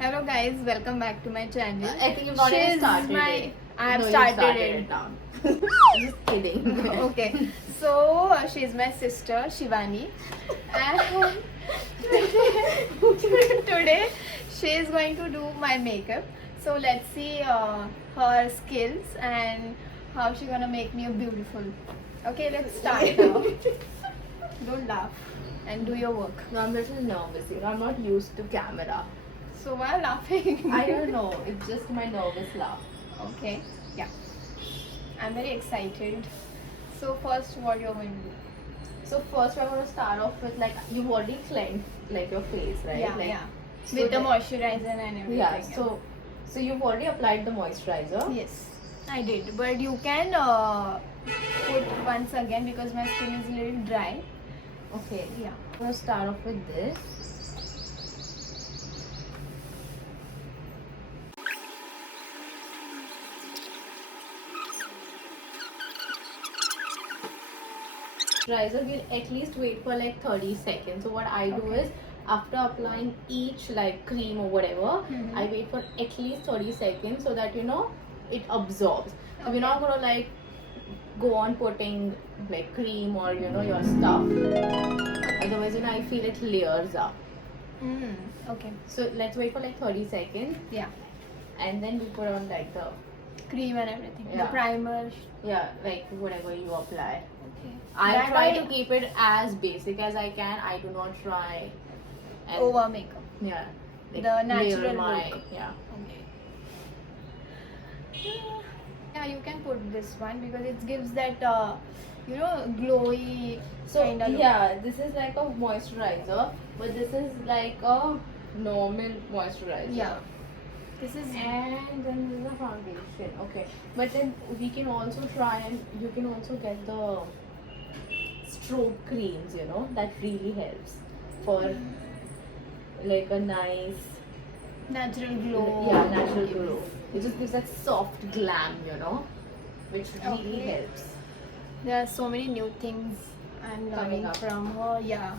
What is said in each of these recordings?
Hello guys, welcome back to my channel. I think you've already She's started my it. I have No, you started it it. now. Just kidding. Okay. So she's my sister Shivani. And today she is going to do my makeup. So let's see her skills and how she gonna make me a beautiful. Okay, let's start now. Don't laugh and do your work. No, I'm a little nervous. I'm not used to camera. So why are you laughing? I don't know. It's just my nervous laugh. Okay, yeah. I'm very excited. So first, what you're going to do? So first, we're going to start off with you've already cleansed your face, right? Yeah, like, yeah. so With the that- moisturizer and everything. Yeah. So you've already applied the moisturizer. Yes, I did. But you can put once again because my skin is a little dry. Okay. Yeah. I'm going to start off with this. Moisturizer will at least wait for like 30 seconds. So what I do Okay. is after applying each like cream or whatever, Mhm. I wait for at least 30 seconds so that it absorbs. So Okay. we're not gonna go on putting like cream or your stuff. Otherwise, I feel it layers up. Mm, okay. So let's wait for like 30 seconds Yeah. and then we put on like the Cream and everything. The Yeah. primer. like whatever you apply. Okay. I That try to keep it as basic as I can. I do not try and over makeup. yeah, The layer natural my look. yeah. Okay. Yeah, you can put this one because it gives that glowy So kind of look. yeah, this is like a moisturizer, but this is like a normal moisturizer. Yeah. This is And then there's a foundation. Okay, but then we can also try and you can also get the stroke creams. That really helps for like a nice natural glow. yeah natural glow. It just gives that soft glam, which really Okay. helps. There are so many new things I'm Coming learning up. from her. Yeah.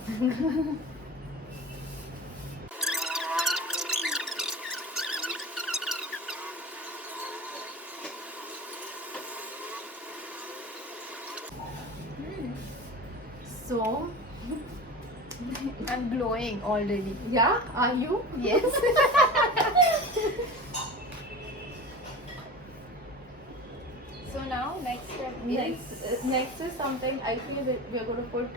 So I'm glowing already. yeah, are you? Yes. So now next step is Next is something I feel that we're going to put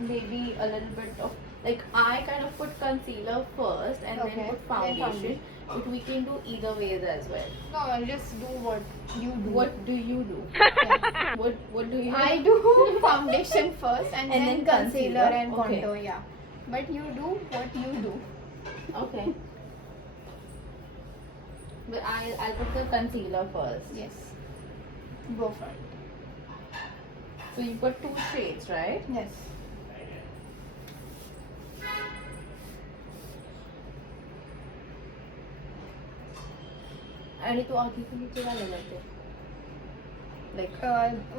maybe a little bit of I kind of put concealer first and Okay, then put then foundation. foundation. But we can do either ways as well. no, I'll just do what you do. What do you do? Yeah. What do you? I do foundation first and then then concealer concealer. and Okay. contour. Yeah. But you do what you do. Okay. But I'll put the concealer first. Yes. Go for it. So you put 2 shades, right? Yes. अरे तो आगे के नीचे क्या लगाते हैं? Like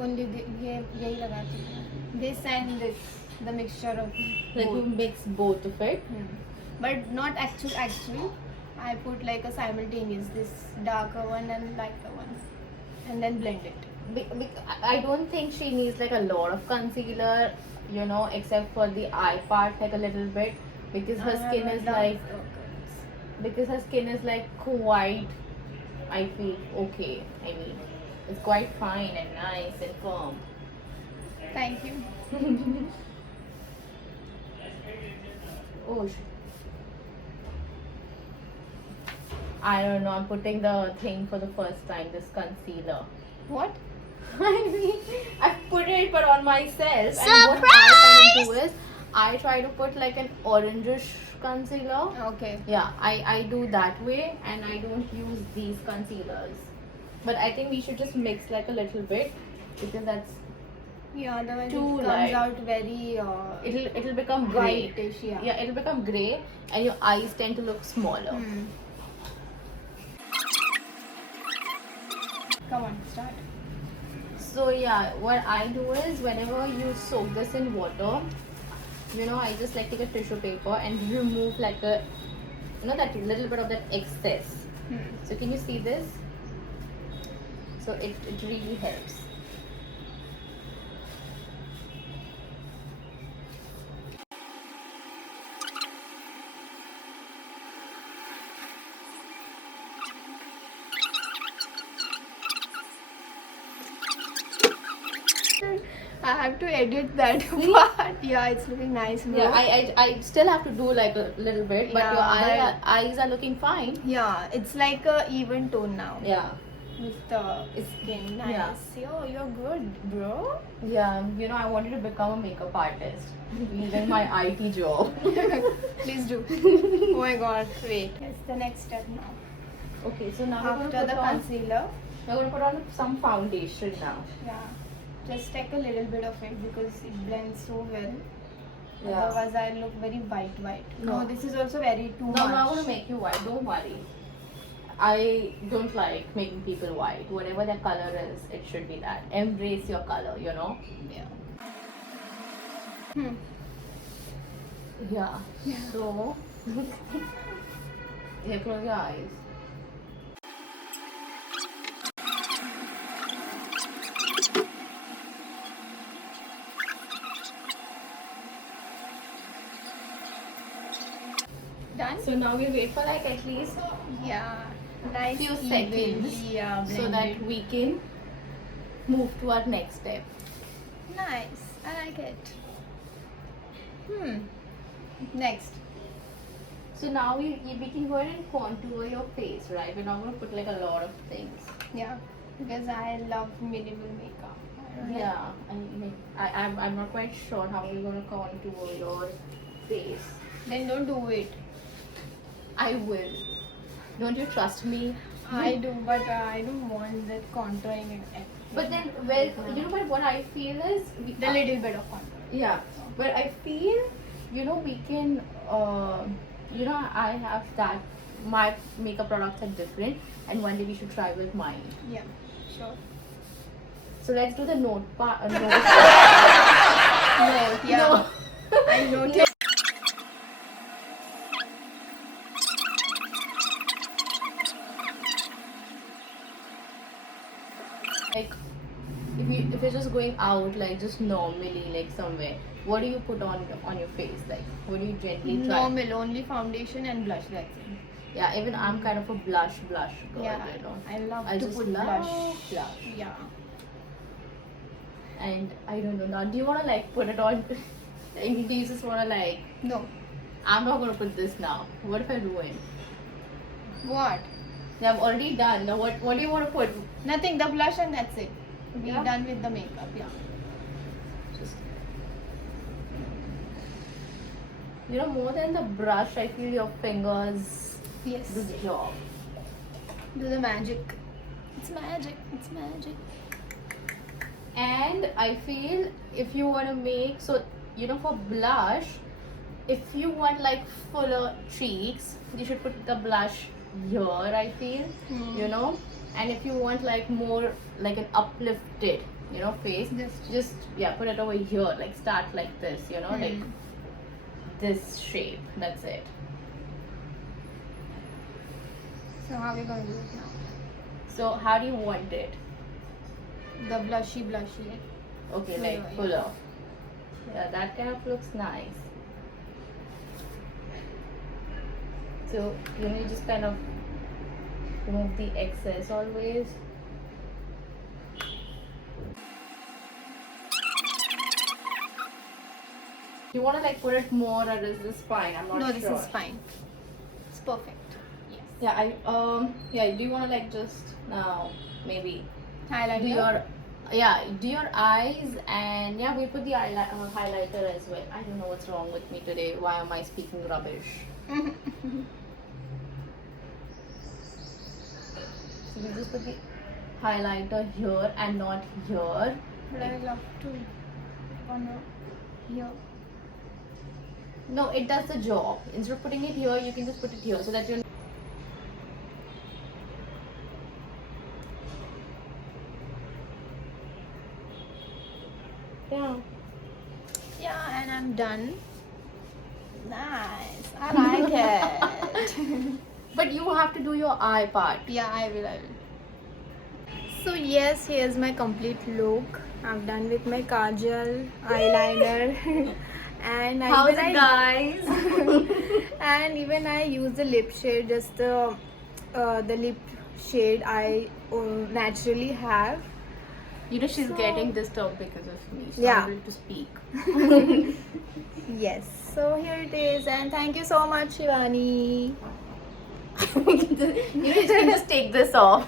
Only ये यही लगाती हूँ. This and this, the mixture of you both. mix both of it. But not actually. I put like a simultaneous, this darker one and lighter one, and then blend it. I don't think she needs like a lot of concealer, except for the eye part, like a little bit, because her skin is because her skin is like quite, I feel okay. I mean, it's quite fine and nice and firm. Thank you. Oh, I don't know. I'm putting the thing for the first time. This concealer. What? I mean, I put it but on myself. And what I kind of do is, I try to put like an orangish concealer. Okay. Yeah, I do that way, and I don't use these concealers. But I think we should just mix like a little bit because that's Yeah, otherwise Too it comes light. out very it'll become gray. whitish. Yeah. Yeah, it'll become gray, and your eyes tend to look smaller. Come on, start. So yeah, what I do is whenever you soak this in water, I just like take a tissue paper and remove like a that little bit of that excess. So can you see this? So it really helps. I have to edit that part. Yeah, it's looking nice, bro. Yeah, I still have to do like a little bit, but your Yeah, eyes are looking fine. Yeah, it's like a even tone now. Yeah. With the skin. Nice. Yeah. Yo, you're good, bro. Yeah, I wanted to become a makeup artist, leaving my IT job. Please do. Oh my god, wait. It's the next step now. Okay, so now After the concealer, we're going to put on some foundation now. yeah, just take a little bit of it because it blends so well. Yeah. Otherwise, I look very white. No. No, this is also very too much. No, I'm not going to make you white, don't worry. I don't like making people white. Whatever their color is, it should be that. Embrace your color, Yeah. Yeah. So, yeah, close your eyes. Done? So now we wait for like at least Yeah. Nice. few evenly, seconds Yeah, so that blended. we can move to our next step. Nice. I like it. Next. So now we can go ahead and contour your face, right? We're not going to put like a lot of things. Yeah. Because I love minimal makeup. I don't know. Yeah, I'm not quite sure how we're going to contour your face. Then don't do it. I will. Don't you trust me? I do, but I don't want that contouring and But then, well, what I feel is the little bit of contour. Yeah, but I feel, we can, I have that, my makeup products are different, and one day we should try with mine. Yeah, sure. So let's do the note part. No, yeah. No. I noticed. Like, if you're just going out, like just normally, like somewhere, what do you put on your face? Like, what do you gently try? Normal, only foundation and blush. That's it. Yeah, even I'm kind of a blush girl. Yeah, I love I to just put love blush. Yeah. And I don't know now. Do you want to like put it on? Do you just want to like? No. I'm not gonna put this now. What if I ruin? What? I'm already done. Now what do you want to put? Nothing. The blush and that's it. We're Yeah? done with the makeup. Yeah. Just more than the brush, I feel your fingers Yes. do the job. Do the magic. It's magic. It's magic. And I feel if you want to make for blush, if you want like fuller cheeks, you should put the blush here, I feel. And if you want like more like an uplifted face, just put it over here, like start like this, like this shape. That's it. So how are we going to do it now? So how do you want it? The blushy. Okay, Fuller, like yeah. fuller. Yeah, that kind of looks nice. So you just kind of remove the excess always. You want to like put it more, or is this fine? I'm not No, sure. this is fine. It's perfect. Yes. Yeah, do you want to like just now maybe Highlighter. do your eyes, and we'll put the highlighter as well. I don't know what's wrong with me today. Why am I speaking rubbish? So we'll just put the highlighter here and not here. But I love to here. No, it does the job. Instead of putting it here, you can just put it here so that you're. Yeah, and I'm done. Nice. I like it. But you have to do your eye part. Yeah, I will. So yes, here's my complete look. I'm done with my kajal, eyeliner, and How's it, guys? and even I use the lip shade, just the lip shade I naturally have. You know she's So- getting disturbed because of me. She's Yeah. not able to speak. Yes. So here it is, and thank you so much, Shivani. You know, you can just take this off.